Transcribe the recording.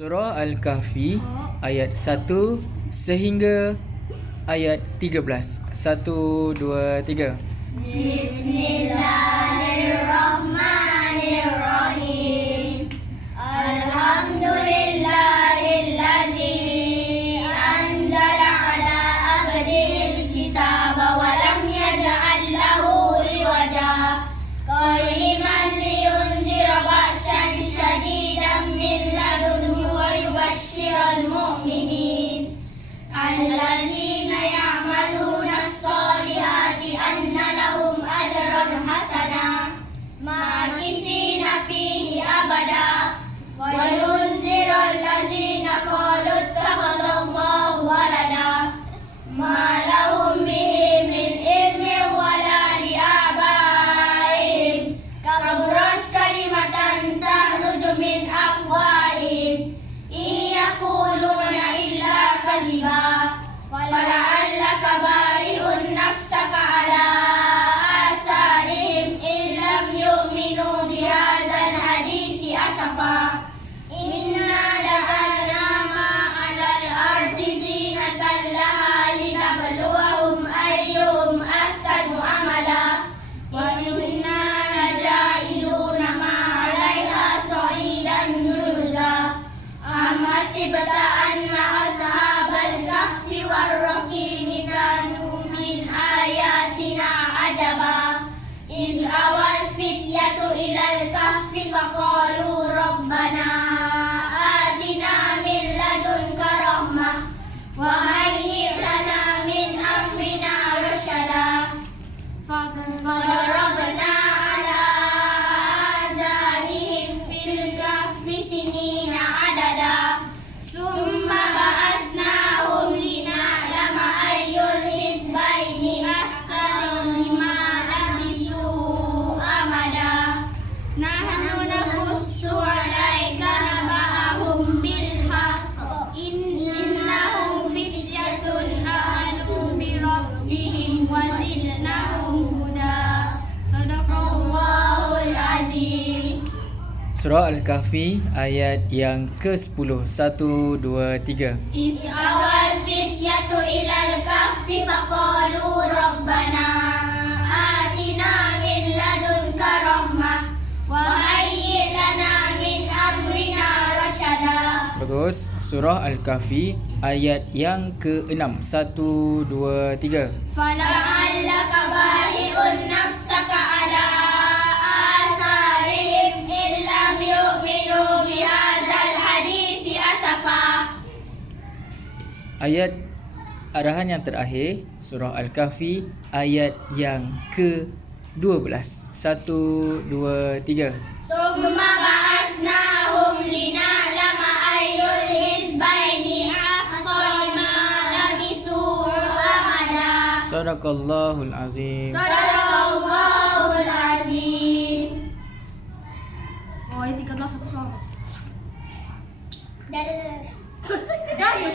Surah Al-Kahfi ayat 1 sehingga ayat 13. 1, 2, 3. Bismillahirrahmanirrahim. Alhamdulillahilladzi anzala ala abdihil kitaba wa lam yaj'al lahu iwaja qayyiman liyunzira ba'san shadidan min ladunhu wa yubashshiral mu'minin alladzina ya'maluna as-solihati anna lahum ajran hasana makisina fihi abada wa yunzira alladzina qalu ittakhadallahu walada ma lahum bihi min ilmin wala li'abaihim kaburat kalimatan tahruju min afwahihim iyaquluna illa kadhiba fala'allaka bari'un nafsaka ala asarihim illam yu'minu bihadzal hadisi asafa inna ja'alna ma'alal ardi zinatan laha linabluwahum ayyuhum ahsanu amala wa inna laja'iluna ma'alaiha sa'idan jurza am hasibta anna ashabal kahfi warraqimi kanu min ayatina ajaba iz awal fityatu ilal kahfi faqalu rabbana atina min ladunka rahmah wa hayyi lana min amrina rasyada fadarabna ala azanihim fil kahfi sinina adada summa ba'asnahum lina'lama ayyul hizbaini ahsanu lima labisu amada nahnu naqussu 'alaika naba'ahum bil haqq innahum fityatun amanu bi rabbihim wa zidnahum huda sadaqallahul azim. Surah Al-Kahfi ayat yang ke-10. 1, 2, 3. Is awal fityatu ilal kahfi faqalu rabbana atina min ladunka rahmah wa hayyi lana min amrina rasyada. Bagus. Surah Al-Kahfi ayat yang ke-6. 1, 2, 3. Fala'allaka bahi'un nafsaka ala asarihim illam yu'minu bihadzal hadisi asafa. Ayat arahan yang terakhir Surah Al-Kahfi ayat yang ke-12. 1, 2, 3. Summa ba'asnahum lina'lama ayyul hizbaini ahsanu ma labisu amada. Sadaqallahul azim. Sadaqallahul azim. Oh, ayat 13 aku soal. Dah. Dah, ya,